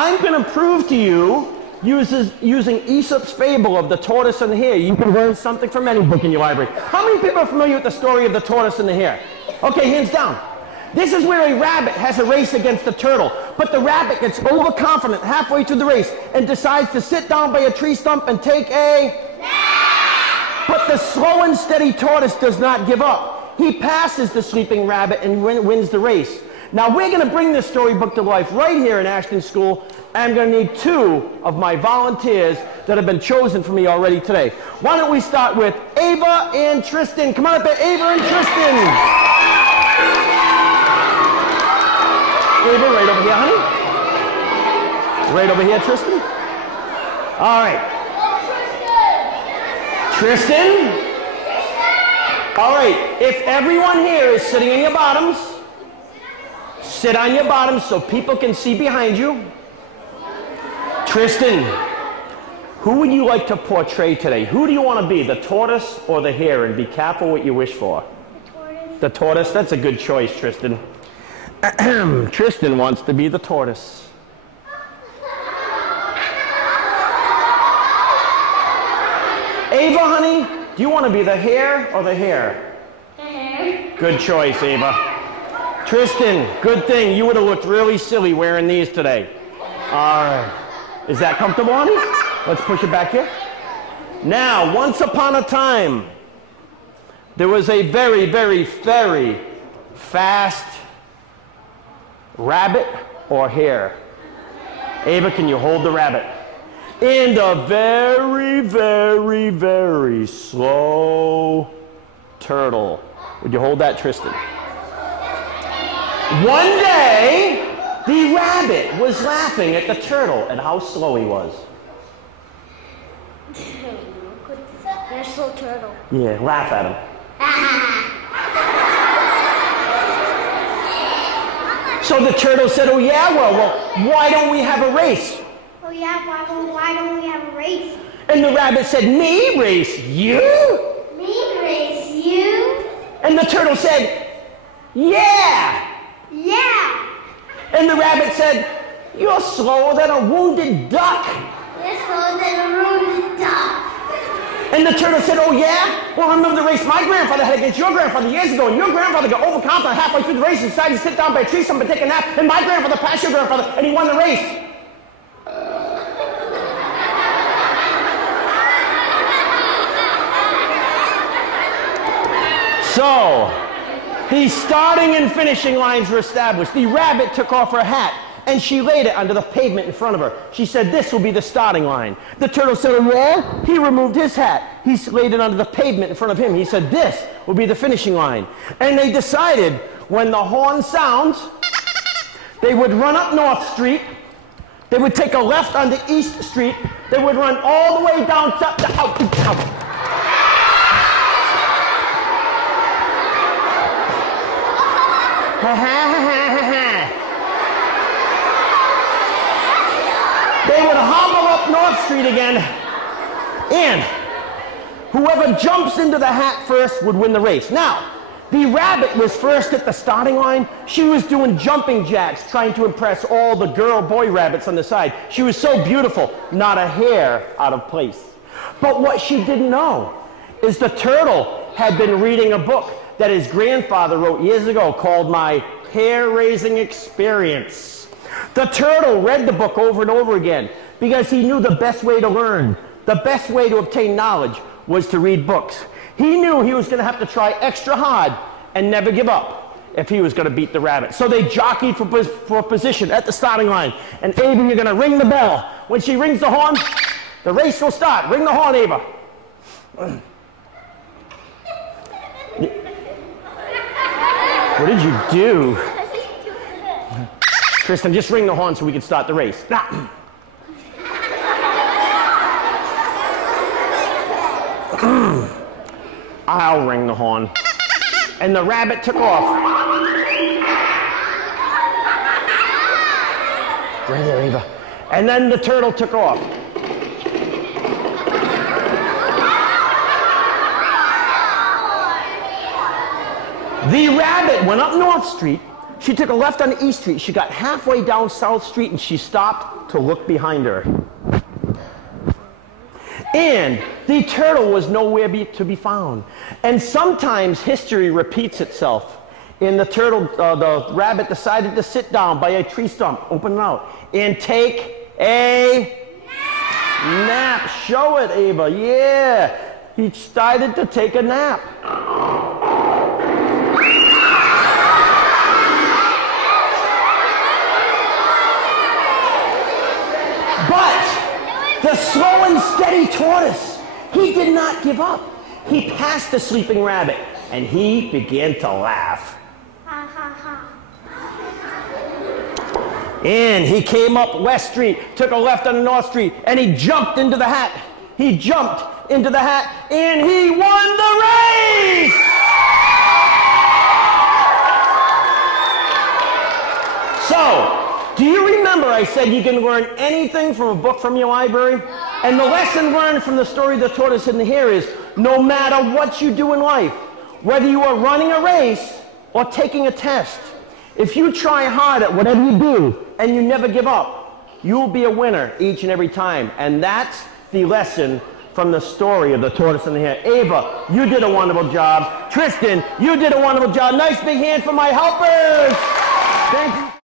I'm going to prove to you, using Aesop's fable of the tortoise and the hare, you can learn something from any book in your library. How many people are familiar with the story of the tortoise and the hare? Okay, hands down. This is where a rabbit has a race against a turtle, but the rabbit gets overconfident halfway through the race and decides to sit down by a tree stump and take a nap. But the slow and steady tortoise does not give up. He passes the sleeping rabbit and wins the race. Now we're going to bring this storybook to life right here in Ashton School. I'm going to need 2 of my volunteers that have been chosen for me already today. Why don't we start with Ava and Tristan. Come on up there, Ava and Tristan. Ava, right over here, honey. Right over here, Tristan. All right. Tristan. All right. If everyone here is sitting on your bottoms, sit on your bottoms so people can see behind you. Tristan, who would you like to portray today? Who do you want to be, the tortoise or the hare? And be careful what you wish for. The tortoise. The tortoise? That's a good choice, Tristan. Tristan wants to be the tortoise. Ava, honey, do you want to be the hare or the hare? The hare. Good choice, Ava. Tristan, good thing. You would have looked really silly wearing these today. All right. Is that comfortable, honey? Let's push it back here. Now, once upon a time, there was a very, very, very fast rabbit or hare. Ava, can you hold the rabbit? And a very, very, very slow turtle. Would you hold that, Tristan? One day, the rabbit was laughing at the turtle and how slow he was. You're slow turtle. Yeah, laugh at him. So the turtle said, oh yeah, well, why don't we have a race? Oh yeah, why don't we have a race? And the rabbit said, me race you? Me race you? And the turtle said, yeah. Yeah. And the rabbit said, you're slower than a wounded duck. You're slower than a wounded duck. And the turtle said, oh yeah? Well, remember the race my grandfather had against your grandfather years ago, and your grandfather got overconfident halfway through the race and decided to sit down by a tree stump and take a nap, and my grandfather passed your grandfather, and he won the race. So, the starting and finishing lines were established. The rabbit took off her hat, and she laid it under the pavement in front of her. She said, this will be the starting line. The turtle said, oh yeah? He removed his hat. He laid it under the pavement in front of him. He said, this will be the finishing line. And they decided when the horn sounds, they would run up North Street. They would take a left onto East Street. They would run all the way down to out. They would hobble up North Street again, and whoever jumps into the hat first would win the race. Now, the rabbit was first at the starting line. She was doing jumping jacks, trying to impress all the boy rabbits on the side. She was so beautiful, not a hair out of place. But what she didn't know is the turtle had been reading a book that his grandfather wrote years ago called My Hair-Raising Experience. The turtle read the book over and over again because he knew the best way to learn, the best way to obtain knowledge was to read books. He knew he was going to have to try extra hard and never give up if he was going to beat the rabbit. So they jockeyed for position at the starting line. And Ava, you're going to ring the bell. When she rings the horn, the race will start. Ring the horn, Ava. What did you do? Tristan, just ring the horn so we can start the race. Now. I'll ring the horn. And the rabbit took off. Right there, Eva. And then the turtle took off. The rabbit went up North Street, She took a left on East Street. She got halfway down South Street and she stopped to look behind her. And the turtle was nowhere to be found. And sometimes history repeats itself. And the rabbit decided to sit down by a tree stump, open it out, and take a nap. Show it, Ava. Yeah. He decided to take a nap. But the slow and steady tortoise, he did not give up. He passed the sleeping rabbit, and he began to laugh. Ha ha ha. And he came up West Street, took a left on North Street, and he jumped into the hat. He jumped into the hat, and he won the race! So, do you remember I said you can learn anything from a book from your library? And the lesson learned from the story of the tortoise and the hare is, no matter what you do in life, whether you are running a race or taking a test, if you try hard at whatever you do and you never give up, you'll be a winner each and every time. And that's the lesson from the story of the tortoise and the hare. Ava, you did a wonderful job. Tristan, you did a wonderful job. Nice big hand for my helpers. Thank you.